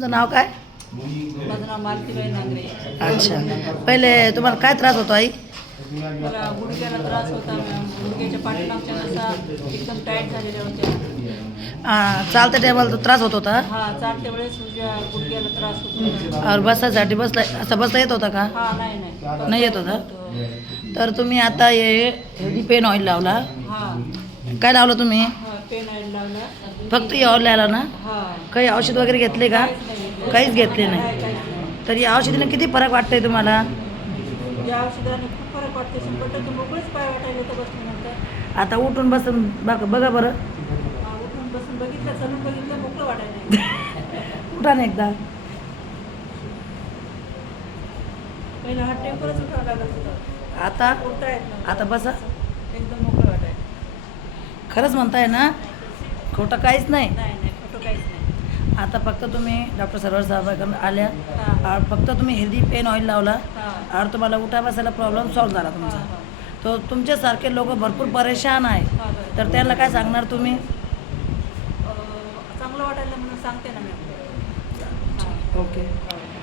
तुमचं नाव काय? माझं नाव मालतीबाई नांगरे. अच्छा. पहिले तुम्हाला काय त्रास होतो आई? मला गुडघ्याला त्रास होता गुडघ्याच्या नसा एकदम टाईट झालेल्या होत्या. चालत्या टायमाला तो त्रास होत होता? हा चालते वेळेस तुझ्या गुडघ्याला त्रास होतो और बसायसाठी बसला असं बसता येत होता का? हा नाही नाही. नाही येत होता? तर तुम्ही आता हे हेल्दी पेन ऑइल लावला. हा. काय लावलं तुम्ही? पेन लावला फक्त ऑइल लावला ना? हा. काही औषध वगैरे घेतले का? काहीच घेतले. नाही. काय काहीच नाही. तर या औषधीने किती फरक वाटतंय तुम्हाला? या औषधाने खूप फरक वाटते शंभर टक्के मोकळेच पाय वाटायला तर बसल्यानंतर आता उठून बसून बघ बघा बरं. हा, उठून बसून बघितलं चलून बघितलं मोकळं वाटायला उठा ना एकदा. पहिला हा टेम्परच उठावं लागत होतं. आता? उठता येत नव्हतं. आता बसा. एकदम मोकळं वाटायला. खरंच म्हणताय ना खोटं काहीच नाही. नाही नाही फोटो काहीच नाही. आता फक्त तुम्ही डॉक्टर सरवर साहेबांकडून आल्या. और फक्त तुम्ही हेल्दी पेन ऑइल लावला. और तुम्हाला उठा बसायला प्रॉब्लेम सॉल्व्ह झाला तुमचा. तो तुमच्यासारखे लोक भरपूर परेशान आहे. तर त्यांना काय सांगणार तुम्ही? चांगलं वाटायला म्हणून सांगते ना मी. ओके.